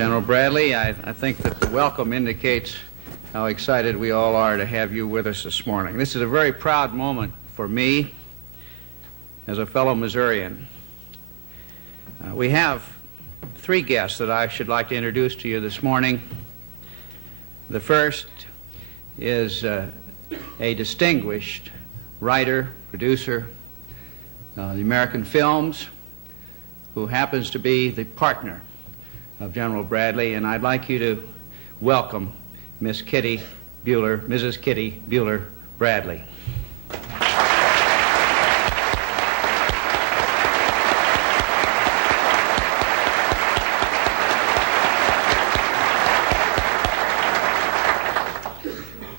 General Bradley, I think that the welcome indicates how excited we all are to have you with us this morning. This is a very proud moment for me as a fellow Missourian. We have three guests that I should like to introduce to you this morning. The first is a distinguished writer, producer of the American films, who happens to be the partner of General Bradley, and I'd like you to welcome Mrs. Kitty Bueller Bradley.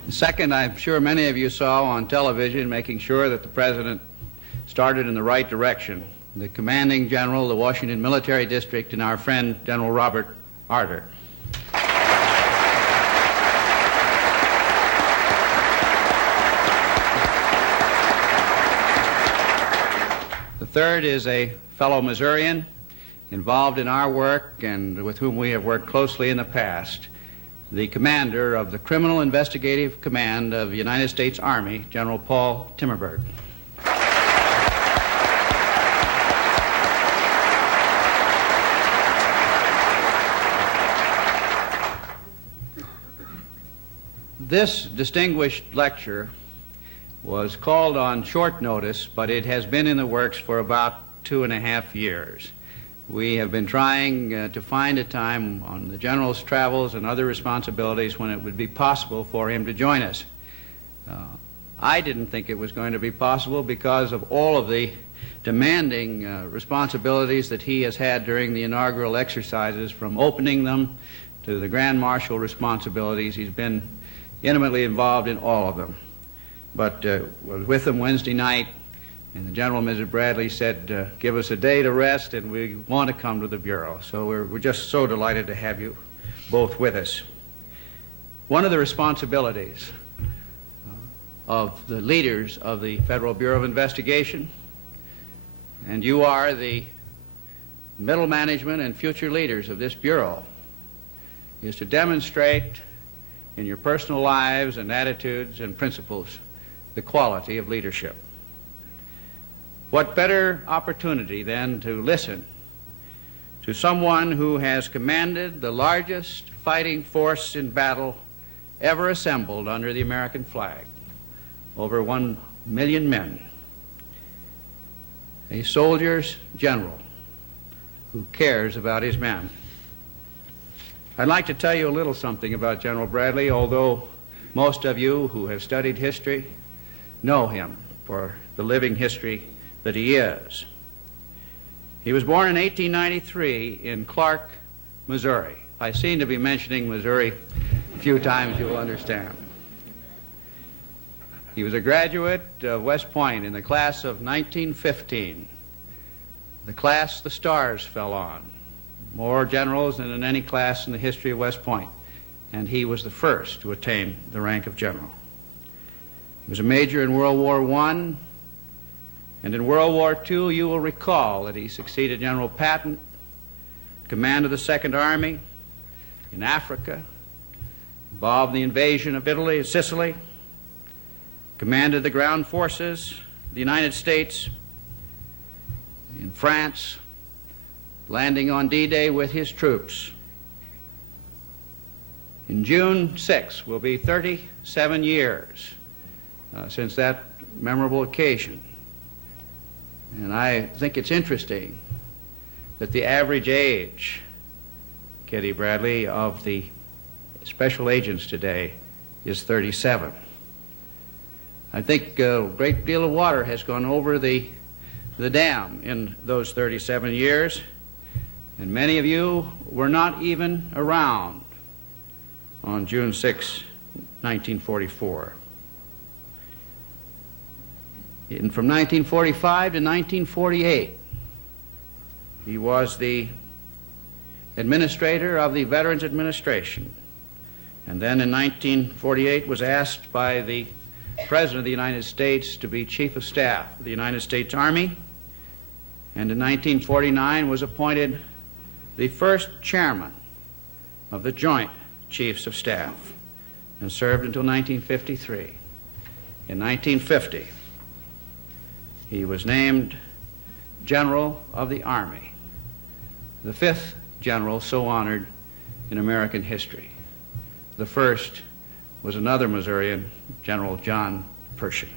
Second, I'm sure many of you saw on television, making sure that the President started in the right direction, the commanding general of the Washington Military District and our friend General Robert Arter. The third is a fellow Missourian involved in our work and with whom we have worked closely in the past, the commander of the Criminal Investigative Command of the United States Army, General Paul Timmerberg. This distinguished lecture was called on short notice, but it has been in the works for about 2.5 years. We have been trying to find a time on the General's travels and other responsibilities when it would be possible for him to join us. I didn't think it was going to be possible because of all of the demanding responsibilities that he has had during the inaugural exercises, from opening them to the Grand Marshal responsibilities. He's been intimately involved in all of them. But was with them Wednesday night, and the General, Mrs. Bradley, said, give us a day to rest, and we want to come to the Bureau. So we're just so delighted to have you both with us. One of the responsibilities of the leaders of the Federal Bureau of Investigation, and you are the middle management and future leaders of this Bureau, is to demonstrate in your personal lives and attitudes and principles the quality of leadership. What better opportunity than to listen to someone who has commanded the largest fighting force in battle ever assembled under the American flag, over 1 million men, a soldier's general who cares about his men. I'd like to tell you a little something about General Bradley, although most of you who have studied history know him for the living history that he is. He was born in 1893 in Clark, Missouri. I seem to be mentioning Missouri a few times, you'll understand. He was a graduate of West Point in the class of 1915, the class the stars fell on. More generals than in any class in the history of West Point, and he was the first to attain the rank of general. He was a major in World War I, and in World War II, you will recall that he succeeded General Patton, command of the Second Army in Africa, involved in the invasion of Italy and Sicily, commanded the ground forces of the United States in France, landing on D-Day with his troops. In June 6 will be 37 years since that memorable occasion. And I think it's interesting that the average age, Kitty Bradley, of the special agents today is 37. I think a great deal of water has gone over the dam in those 37 years. And many of you were not even around on June 6, 1944. And from 1945 to 1948, he was the administrator of the Veterans Administration. And then in 1948 was asked by the President of the United States to be Chief of Staff of the United States Army. And in 1949 was appointed the first chairman of the Joint Chiefs of Staff and served until 1953. In 1950, he was named General of the Army, the fifth general so honored in American history. The first was another Missourian, General John Pershing.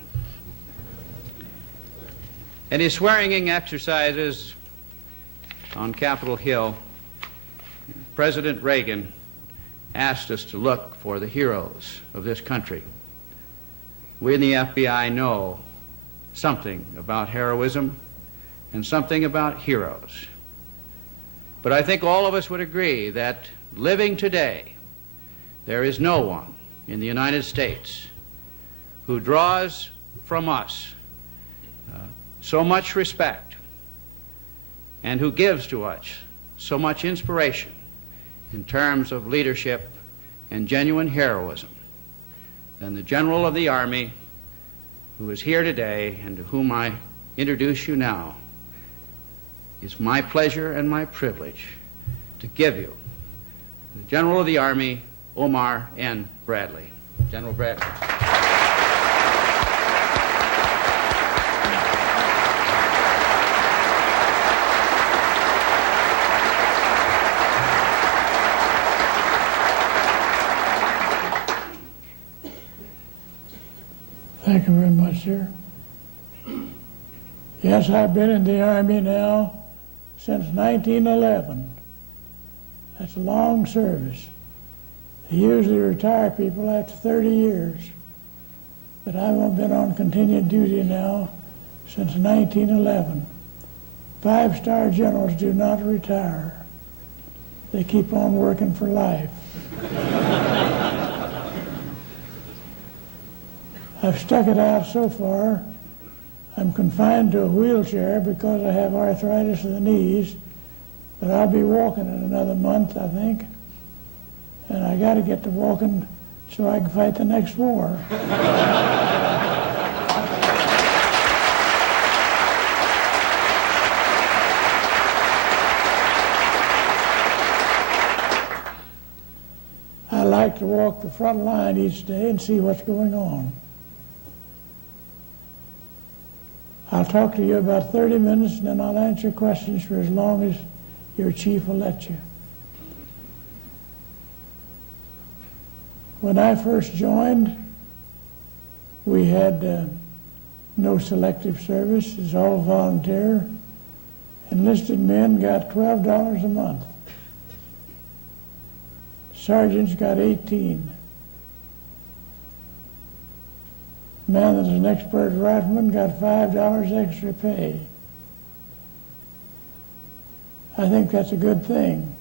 In his swearing-in exercises on Capitol Hill, President Reagan asked us to look for the heroes of this country. We in the FBI know something about heroism and something about heroes. But I think all of us would agree that living today, there is no one in the United States who draws from us so much respect and who gives to us so much inspiration in terms of leadership and genuine heroism than the General of the Army who is here today and to whom I introduce you now. It's my pleasure and my privilege to give you the General of the Army, Omar N. Bradley. General Bradley. Thank you very much, sir. Yes, I've been in the Army now since 1911. That's a long service. They usually retire people after 30 years, but I've been on continued duty now since 1911. Five-star generals do not retire. They keep on working for life. I've stuck it out so far. I'm confined to a wheelchair because I have arthritis of the knees, but I'll be walking in another month, I think. And I got to get to walking so I can fight the next war. I like to walk the front line each day and see what's going on. I'll talk to you about 30 minutes, and then I'll answer questions for as long as your chief will let you. When I first joined, we had no selective service. It's all volunteer. Enlisted men got $12 a month. Sergeants got 18. Man that's an expert rifleman got $5 extra pay. I think that's a good thing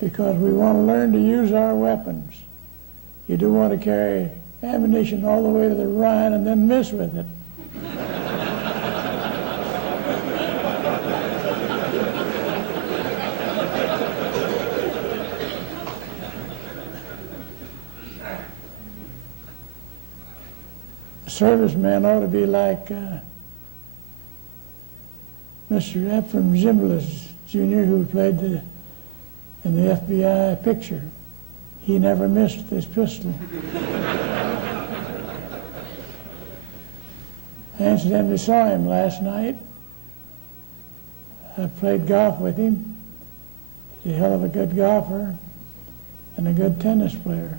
because we want to learn to use our weapons. You don't want to carry ammunition all the way to the Rhine and then miss with it. Servicemen ought to be like Mr. Ephraim Zimbalist, Jr., who played in the FBI picture. He never missed with his pistol. I incidentally saw him last night. I played golf with him. He's a hell of a good golfer and a good tennis player.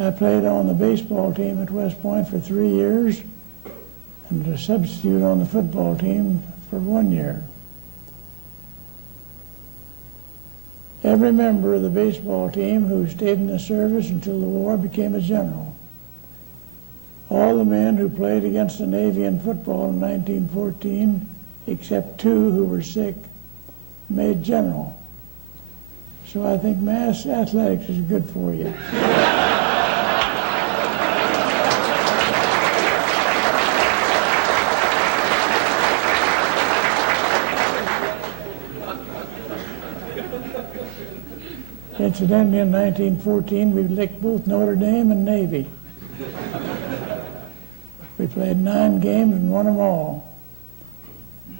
I played on the baseball team at West Point for 3 years and was a substitute on the football team for 1 year. Every member of the baseball team who stayed in the service until the war became a general. All the men who played against the Navy in football in 1914, except 2 who were sick, made general. So I think mass athletics is good for you. Incidentally, in 1914, we licked both Notre Dame and Navy. We played 9 games and won them all.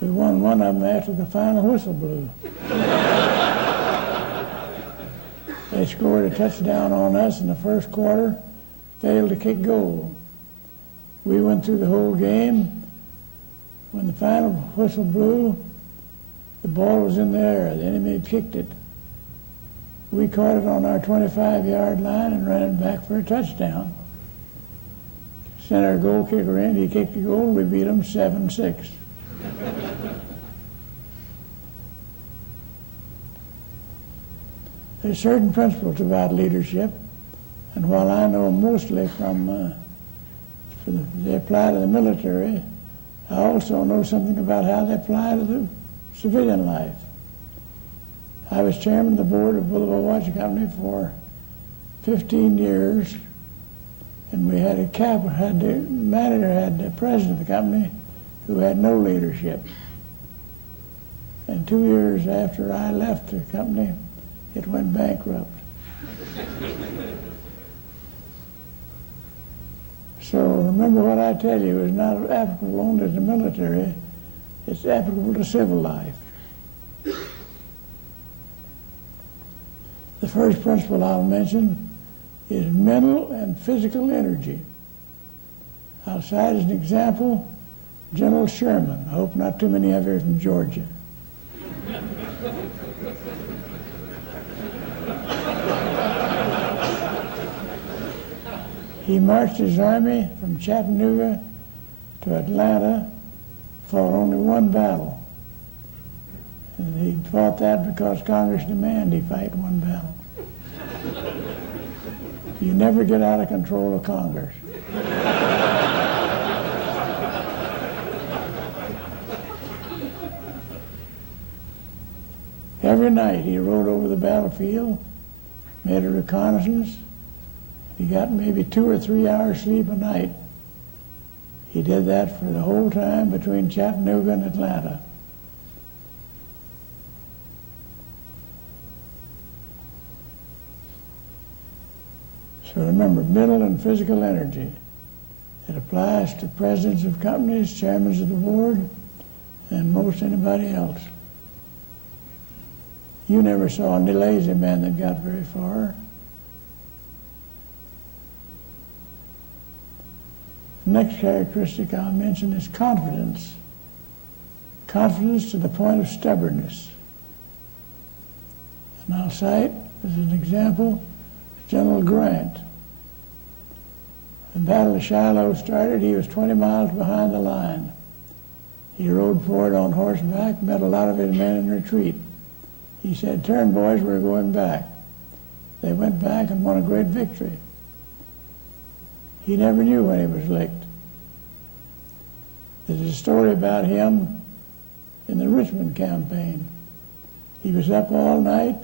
We won one of them after the final whistle blew. They scored a touchdown on us in the first quarter, failed to kick goal. We went through the whole game. When the final whistle blew, the ball was in the air. The enemy had kicked it. We caught it on our 25-yard line and ran it back for a touchdown. Sent our goal kicker in. He kicked the goal. We beat them 7-6. There's certain principles about leadership, and while I know mostly they apply to the military, I also know something about how they apply to the civilian life. I was chairman of the board of Boulevard Watch Company for 15 years, and we had the manager had the president of the company who had no leadership. And 2 years after I left the company, it went bankrupt. So remember what I tell you is not applicable only to the military, it's applicable to civil life. The first principle I'll mention is mental and physical energy. I'll cite as an example General Sherman. I hope not too many of you are from Georgia. He marched his army from Chattanooga to Atlanta, fought only one battle. And he fought that because Congress demanded he fight one battle. You never get out of control of Congress. Every night he rode over the battlefield, made a reconnaissance. He got maybe 2 or 3 hours sleep a night. He did that for the whole time between Chattanooga and Atlanta. So remember, mental and physical energy. It applies to presidents of companies, chairmen of the board, and most anybody else. You never saw a lazy man that got very far. The next characteristic I'll mention is confidence. Confidence to the point of stubbornness. And I'll cite, as an example, General Grant. The Battle of Shiloh started, he was 20 miles behind the line. He rode forward on horseback, met a lot of his men in retreat. He said, "Turn, boys, we're going back." They went back and won a great victory. He never knew when he was licked. There's a story about him in the Richmond campaign. He was up all night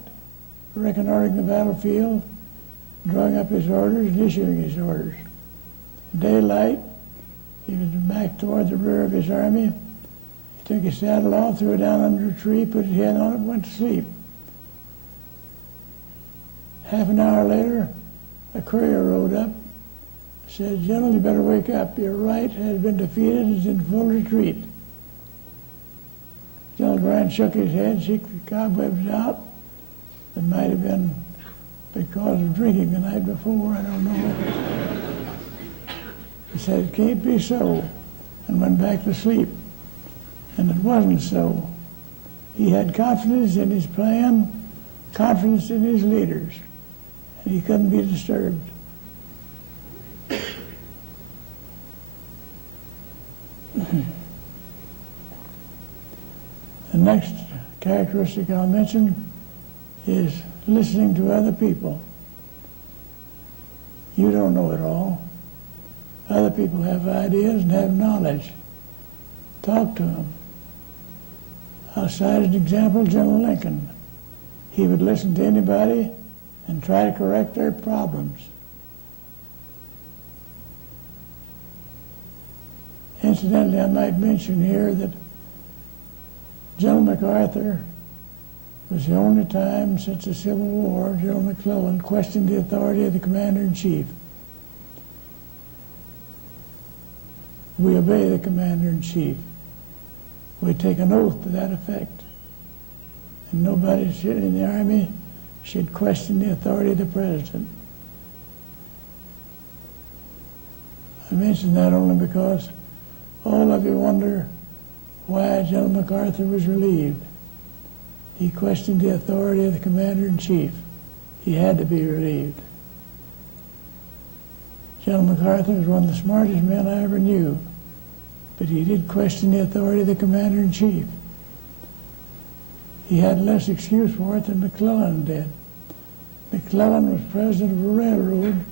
reconnoitering the battlefield, drawing up his orders and issuing his orders. Daylight, he was back toward the rear of his army. He took his saddle off, threw it down under a tree, put his head on it, and went to sleep. Half an hour later, a courier rode up, said, "General, you better wake up. Your right has been defeated and is in full retreat." General Grant shook his head, shook the cobwebs out. It might have been because of drinking the night before, I don't know. He said, "It can't be so," and went back to sleep. And it wasn't so. He had confidence in his plan, confidence in his leaders, and he couldn't be disturbed. The next characteristic I'll mention is listening to other people. You don't know it all. Other people have ideas and have knowledge. Talk to them. I'll cite as an example General Lincoln. He would listen to anybody and try to correct their problems. Incidentally, I might mention here that General MacArthur was the only time since the Civil War General McClellan questioned the authority of the Commander-in-Chief. We obey the Commander-in-Chief. we take an oath to that effect. And nobody in the Army should question the authority of the President. I mention that only because all of you wonder why General MacArthur was relieved. He questioned the authority of the Commander-in-Chief. He had to be relieved. General MacArthur was one of the smartest men I ever knew, but he did question the authority of the Commander-in-Chief. He had less excuse for it than McClellan did. McClellan was president of a railroad,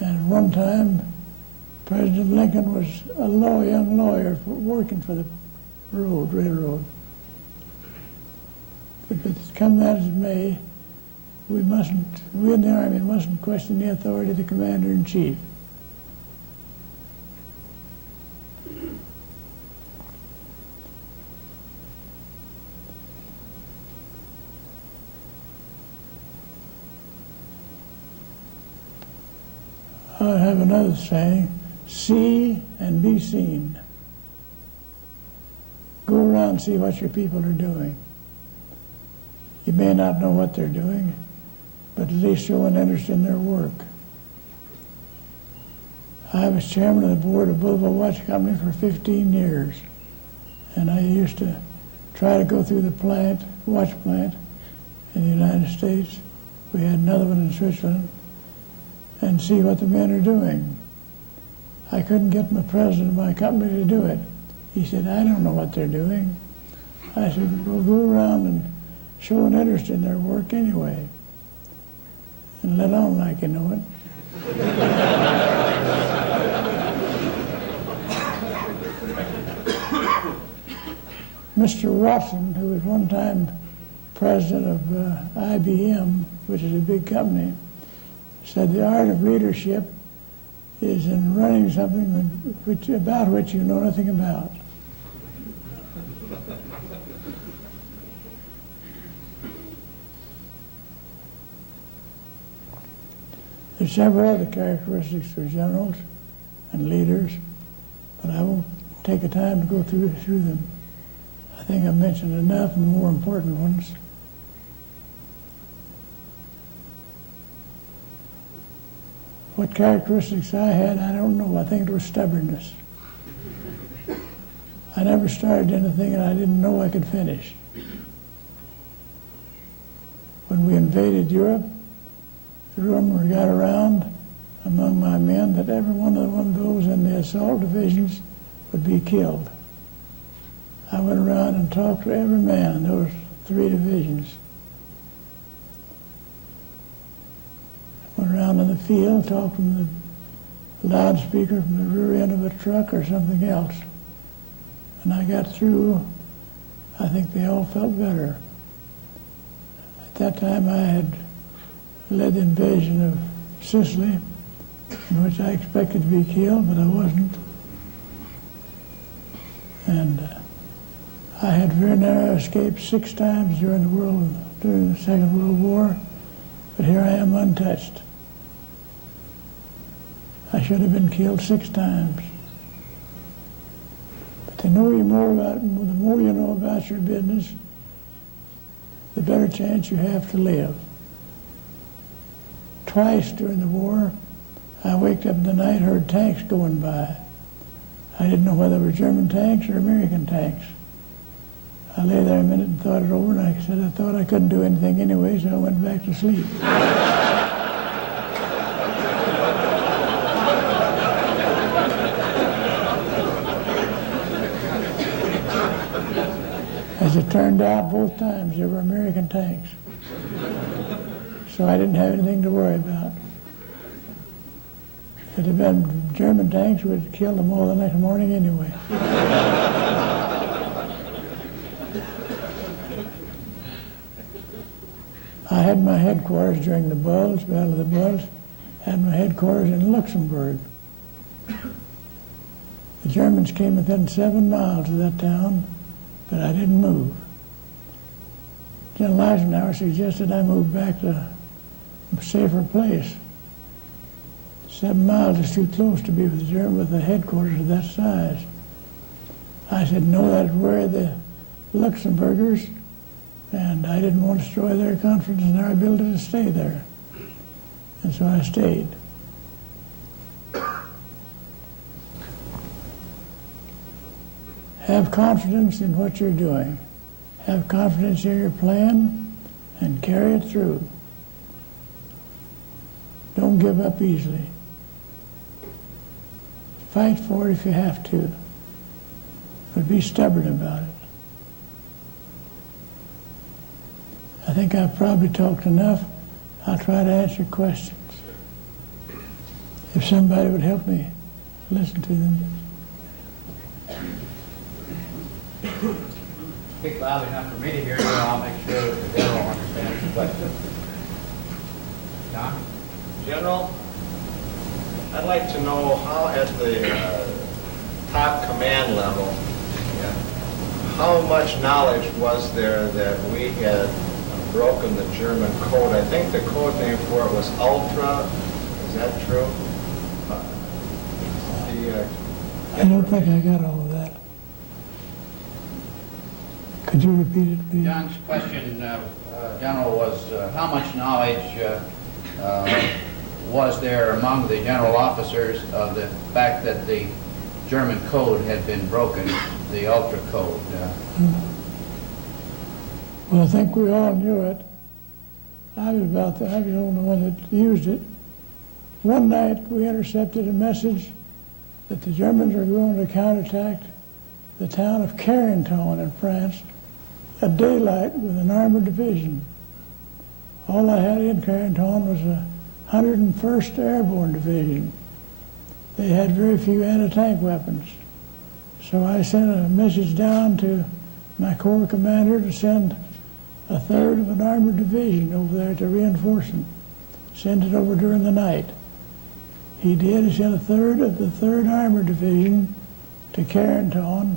and at one time, President Lincoln was a young lawyer working for the railroad. But come that as it may, we in the Army mustn't question the authority of the Commander-in-Chief. I have another saying, see and be seen. Go around and see what your people are doing. You may not know what they're doing, but at least show an interest in their work. I was chairman of the board of Louisville Watch Company for 15 years, and I used to try to go through the watch plant in the United States. We had another one in Switzerland, and see what the men are doing. I couldn't get my president of my company to do it. He said, I don't know what they're doing. I said, well, go around and show an interest in their work anyway, and let on like you know it. Mr. Watson, who was one time president of IBM, which is a big company, said the art of leadership is in running something about which you know nothing about. There's several other characteristics for generals and leaders, but I won't take the time to go through them. I think I've mentioned enough of the more important ones. What characteristics I had, I don't know. I think it was stubbornness. I never started anything and I didn't know I could finish. When we invaded Europe, the rumor got around among my men that every one of those in the assault divisions would be killed. I went around and talked to every man in those 3 divisions. Went around in the field, talked from the loudspeaker from the rear end of a truck or something else. When I got through, I think they all felt better. At that time, I had led the invasion of Sicily, in which I expected to be killed, but I wasn't. And I had very narrow escaped 6 times during the Second World War, but here I am untouched. I should have been killed 6 times. But the more you know about your business, the better chance you have to live. Twice during the war, I waked up in the night, heard tanks going by. I didn't know whether they were German tanks or American tanks. I lay there a minute and thought it over, and I said I thought I couldn't do anything anyway, so I went back to sleep. As it turned out, both times there were American tanks. So I didn't have anything to worry about. If it had been German tanks, we'd have killed them all the next morning anyway. I had my headquarters during the Battle of the Bulge, had my headquarters in Luxembourg. The Germans came within 7 miles of that town, but I didn't move. General Eisenhower suggested I move back to a safer place. 7 miles is too close to be with the headquarters of that size. I said, no, that's where the Luxembourgers, and I didn't want to destroy their confidence in their ability to stay there. And so I stayed. Have confidence in what you're doing. Have confidence in your plan and carry it through. Don't give up easily. Fight for it if you have to, but be stubborn about it. I think I've probably talked enough. I'll try to answer questions. If somebody would help me listen to them. Speak loud enough for me to hear you, and I'll make sure that the general understands the question. John? General, I'd like to know how at the top command level, how much knowledge was there that we had broken the German code? I think the code name for it was Ultra. Is that true? I don't think I got all of that. Could you repeat it, please? John's question, General, was how much knowledge was there among the general officers of the fact that the German code had been broken, the Ultra code? Well, I think we all knew it. I was the only one that used it. One night we intercepted a message that the Germans were going to counterattack the town of Carentan in France at daylight with an armored division. All I had in Carentan was a 101st Airborne Division. They had very few anti-tank weapons. So I sent a message down to my corps commander to send a third of an armored division over there to reinforce them. Send it over during the night. He did. He sent a third of the 3rd Armored Division to Carentan.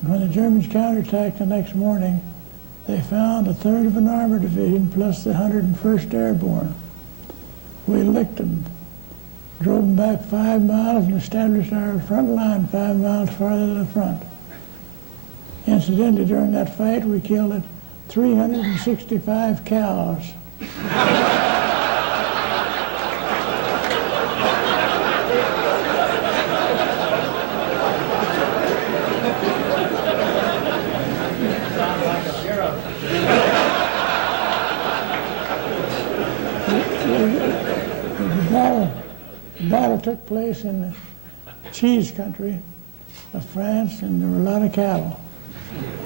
And when the Germans counterattacked the next morning, they found a third of an armored division plus the 101st Airborne. We licked them, drove them back 5 miles and established our front line 5 miles farther to the front. Incidentally, during that fight, we killed 365 cows. The battle took place in the cheese country of France, and there were a lot of cattle,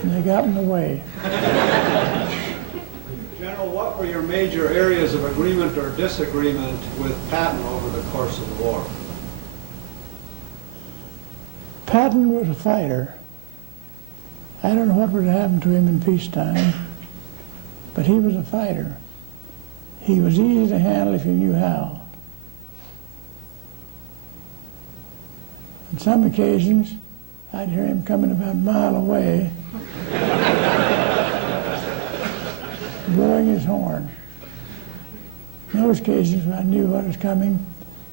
and they got in the way. General, what were your major areas of agreement or disagreement with Patton over the course of the war? Patton was a fighter. I don't know what would have happened to him in peacetime, but he was a fighter. He was easy to handle if you knew how. On some occasions, I'd hear him coming about a mile away, blowing his horn. In those cases, when I knew what was coming,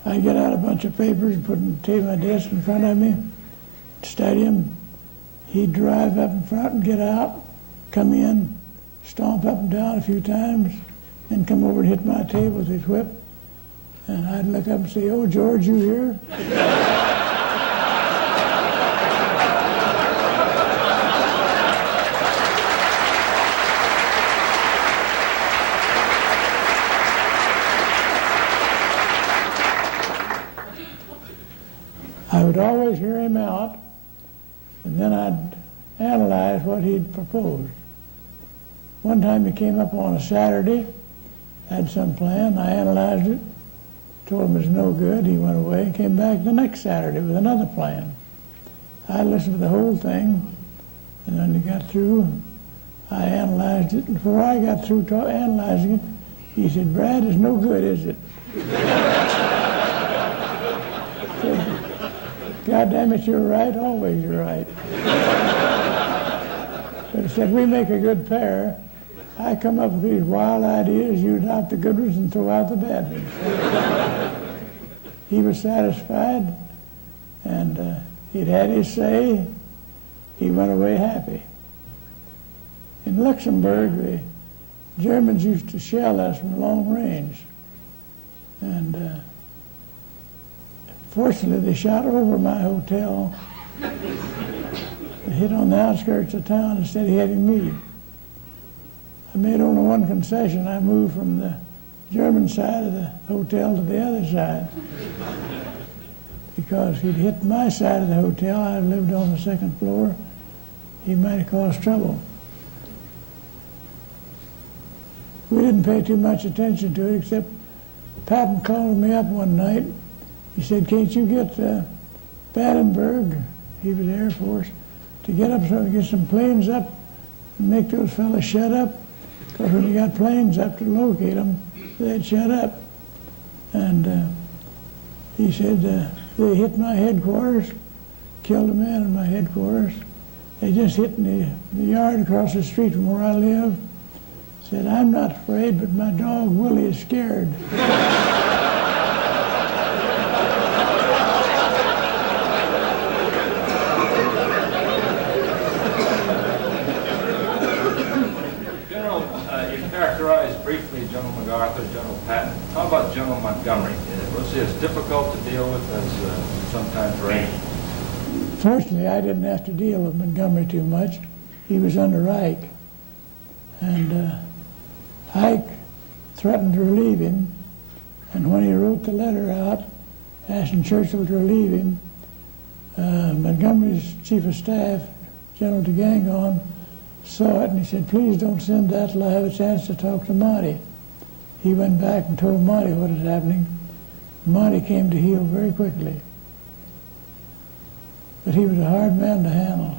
I'd get out a bunch of papers and put them on my desk in front of me, study them. He'd drive up in front and get out, come in, stomp up and down a few times, then come over and hit my table with his whip. And I'd look up and say, "Oh, George, you here?" I would always hear him out, and then I'd analyze what he'd proposed. One time he came up on a Saturday, had some plan, I analyzed it, told him it was no good, he went away, and came back the next Saturday with another plan. I listened to the whole thing, and when he got through, I analyzed it, and before I got through analyzing it, he said, "Brad, it's no good, is it?" "God damn it, you're right, always you're right." But he said, "We make a good pair. I come up with these wild ideas, you adopt the good ones and throw out the bad ones." He was satisfied, and he'd had his say. he went away happy. In Luxembourg, the Germans used to shell us from long range. And fortunately, they shot over my hotel. They hit on the outskirts of town instead of hitting me. I made only one concession. I moved from the German side of the hotel to the other side. Because if he'd hit my side of the hotel, I lived on the second floor, he might have caused trouble. We didn't pay too much attention to it, except Patton called me up one night. He said, "Can't you get Vandenberg," he was Air Force, "to get up so we get some planes up and make those fellas shut up? Because when you got planes up to locate them, they'd shut up." And he said, "They hit my headquarters, killed a man in my headquarters. They just hit in the yard across the street from where I live." Said, "I'm not afraid, but my dog Willie is scared." General, you characterized briefly General MacArthur, General Patton. How about General Montgomery? Was he as difficult to deal with as sometimes Reagan? Fortunately, I didn't have to deal with Montgomery too much. He was under Ike. And Ike threatened to relieve him, and when he wrote the letter out asking Churchill to relieve him, Montgomery's chief of staff, General DeGangon, saw it and he said, "Please don't send that till I have a chance to talk to Monty." He went back and told Monty what was happening. Monty came to heel very quickly. But he was a hard man to handle.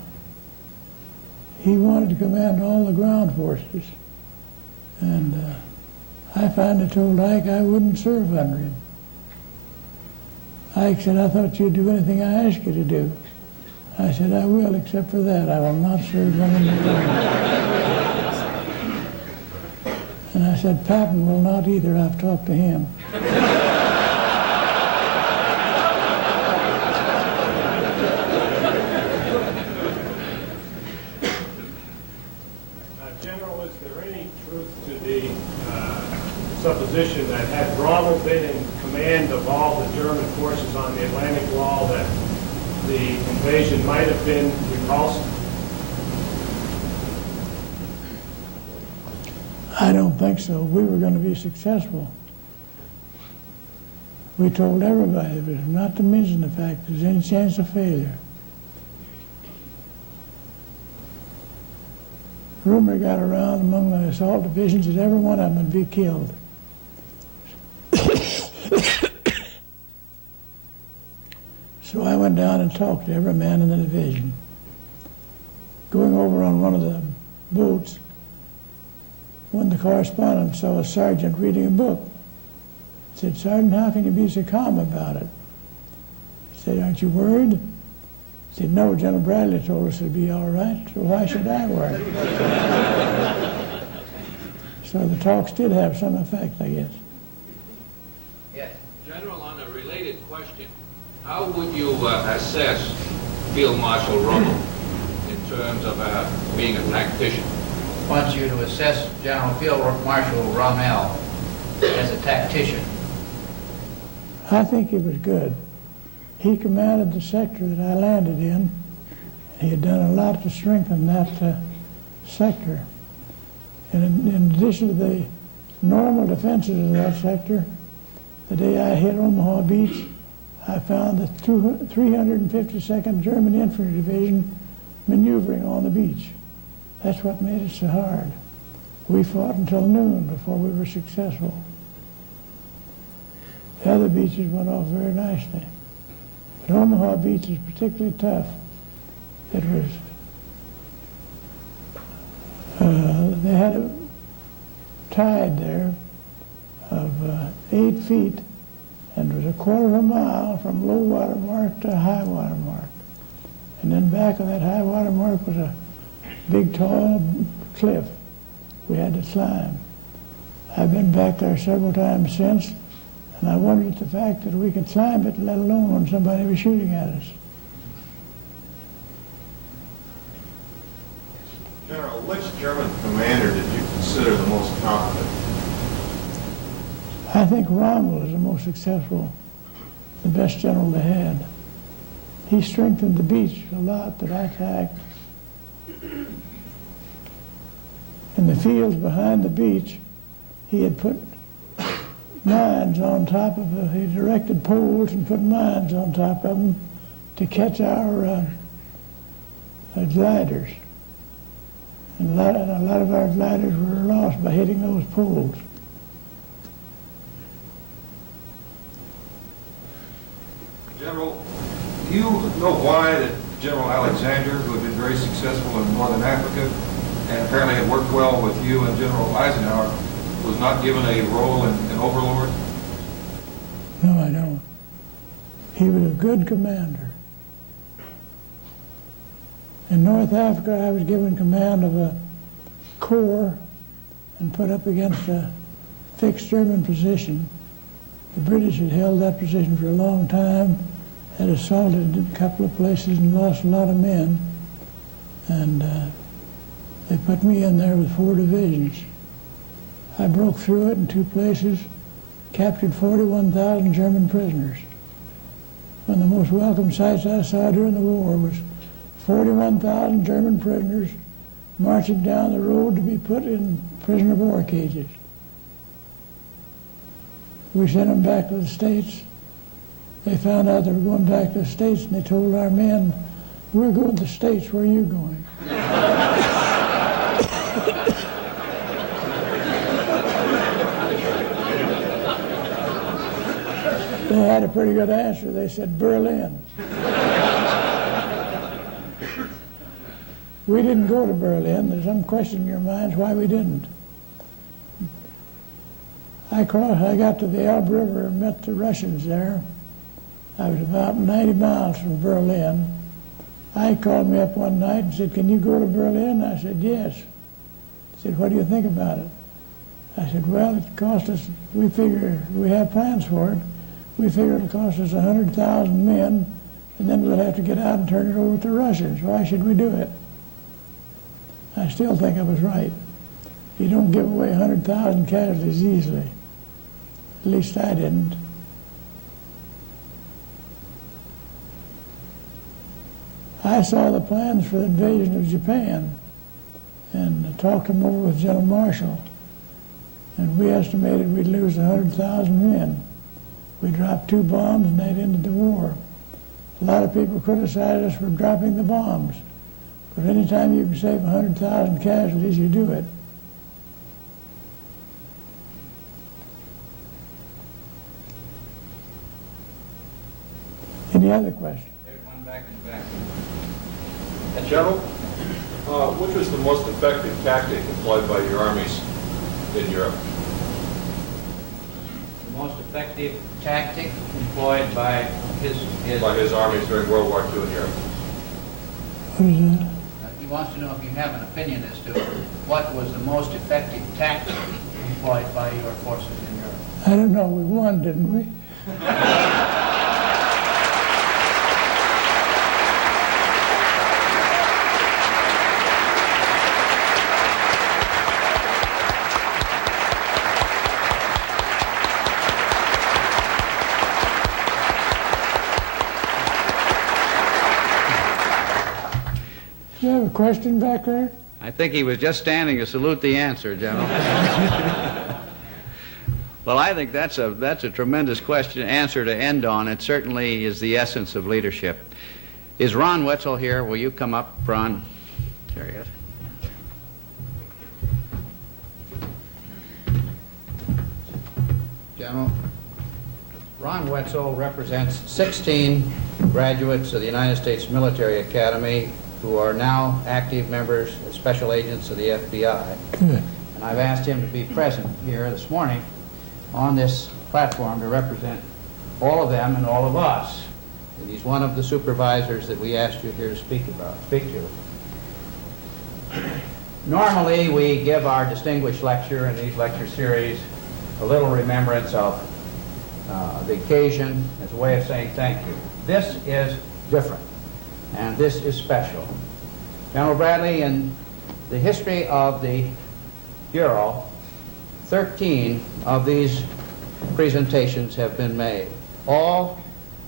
He wanted to command all the ground forces. And I finally told Ike I wouldn't serve under him. Ike said, "I thought you'd do anything I asked you to do." I said, "I will, except for that. I will not serve under Montgomery." And I said, "Patton will not either. I've talked to him." General, is there any truth to the supposition that had Rommel been in command of all the German forces on the Atlantic Wall, that the invasion might have been repulsed? I don't think so. We were going to be successful. We told everybody there was not to mention the fact there's any chance of failure. Rumor got around among the assault divisions that every one of them would be killed. So I went down and talked to every man in the division. Going over on one of the boats, one of the correspondents saw a sergeant reading a book. He said, "Sergeant, how can you be so calm about it?" He said, "Aren't you worried?" He said, "No, General Bradley told us it'd be all right, so why should I worry?" So the talks did have some effect, I guess. Yes. General, on a related question, how would you assess Field Marshal Rommel in terms of being a tactician? I want you to assess General Field Marshal Rommel as a tactician. I think he was good. He commanded the sector that I landed in. He had done a lot to strengthen that sector. And in addition to the normal defenses of that sector, the day I hit Omaha Beach, I found the 352nd German Infantry Division maneuvering on the beach. That's what made it so hard. We fought until noon before we were successful. The other beaches went off very nicely. But Omaha Beach is particularly tough. It was, they had a tide there of 8 feet, and it was a quarter of a mile from low water mark to high water mark. And then back of that high water mark was a big, tall cliff we had to climb. I've been back there several times since, and I wondered at the fact that we could climb it, let alone when somebody was shooting at us. account of it? I think Rommel is the most successful, the best general they had. He strengthened the beach a lot that I attacked. In the fields behind the beach, he had put mines on top of he directed poles and put mines on top of them to catch our gliders. And a lot of our gliders were lost by hitting those poles. General, do you know why that General Alexander, who had been very successful in northern Africa and apparently had worked well with you and General Eisenhower, was not given a role in Overlord? No, I don't. He was a good commander. In North Africa, I was given command of a corps and put up against a fixed German position. The British had held that position for a long time, had assaulted a couple of places and lost a lot of men. And they put me in there with 4 divisions. I broke through it in 2 places, captured 41,000 German prisoners. One of the most welcome sights I saw during the war was 41,000 German prisoners marching down the road to be put in prisoner of war cages. We sent them back to the States. They found out they were going back to the States, and they told our men, "We're going to the States, where are you going?" They had a pretty good answer. They said, "Berlin." We didn't go to Berlin. There's some question in your minds why we didn't. I got to the Elbe River and met the Russians there. I was about 90 miles from Berlin. I called me up one night and said, "Can you go to Berlin?" I said, "Yes." He said, "What do you think about it?" I said, "Well, it cost us, we figure, we have plans for it. We figure it'll cost us 100,000 men, and then we'll have to get out and turn it over to the Russians. Why should we do it?" I still think I was right. You don't give away 100,000 casualties easily. At least I didn't. I saw the plans for the invasion of Japan and talked them over with General Marshall. And we estimated we'd lose 100,000 men. We dropped 2 bombs and that ended the war. A lot of people criticized us for dropping the bombs. But anytime you can save 100,000 casualties, you do it. Any other questions? There's one back in the back. General, which was the most effective tactic employed by your armies in Europe? The most effective tactic employed by his armies during World War II in Europe? What is that? He wants to know if you have an opinion as to what was the most effective tactic employed by your forces in Europe. I don't know. We won, didn't we? You have a question back there? I think he was just standing to salute the answer, General. Well, I think that's a tremendous answer to end on. It certainly is the essence of leadership. Is Ron Wetzel here? Will you come up, Ron? There he is. General, Ron Wetzel represents 16 graduates of the United States Military Academy who are now active members and special agents of the FBI. Good. And I've asked him to be present here this morning on this platform to represent all of them and all of us. And he's one of the supervisors that we asked you here to speak to. Normally, we give our distinguished lecture in these lecture series a little remembrance of the occasion as a way of saying thank you. This is different, and this is special. General Bradley, in the history of the Bureau, 13 of these presentations have been made, all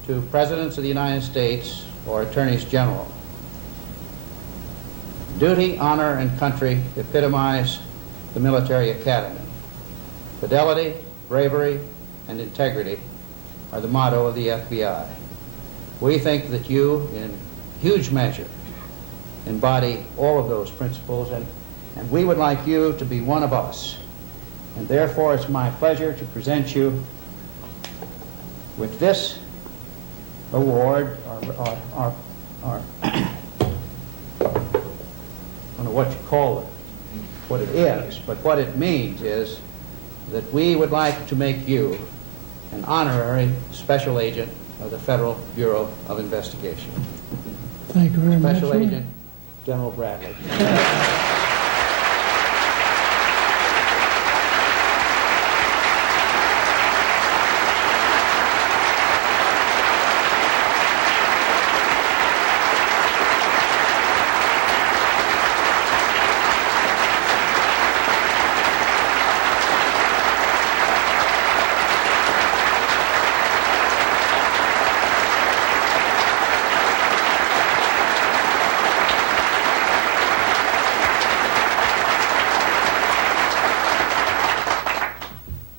to Presidents of the United States or Attorneys General. Duty, honor, and country epitomize the military academy. Fidelity, bravery, and integrity are the motto of the FBI. We think that you, in huge measure, embody all of those principles, and we would like you to be one of us. And therefore, it's my pleasure to present you with this award, or I don't know what you call it, what it is, but what it means is that we would like to make you an honorary special agent of the Federal Bureau of Investigation. Thank you very much. Special Agent General Bradley.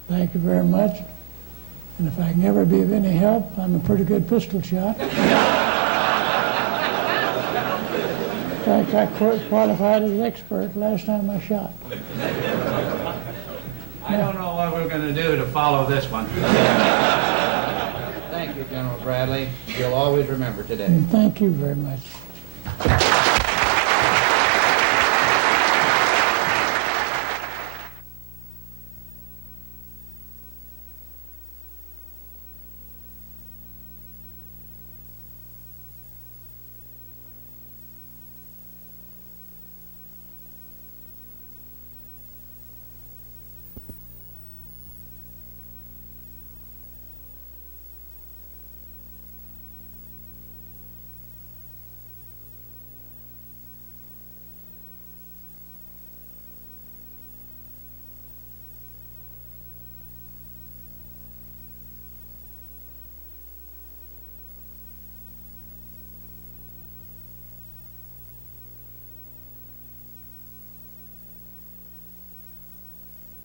Thank you very much. And if I can ever be of any help, I'm a pretty good pistol shot. In fact, I qualified as an expert last time I shot. I don't know what we're going to do to follow this one. Thank you, General Bradley. You'll always remember today. And thank you very much.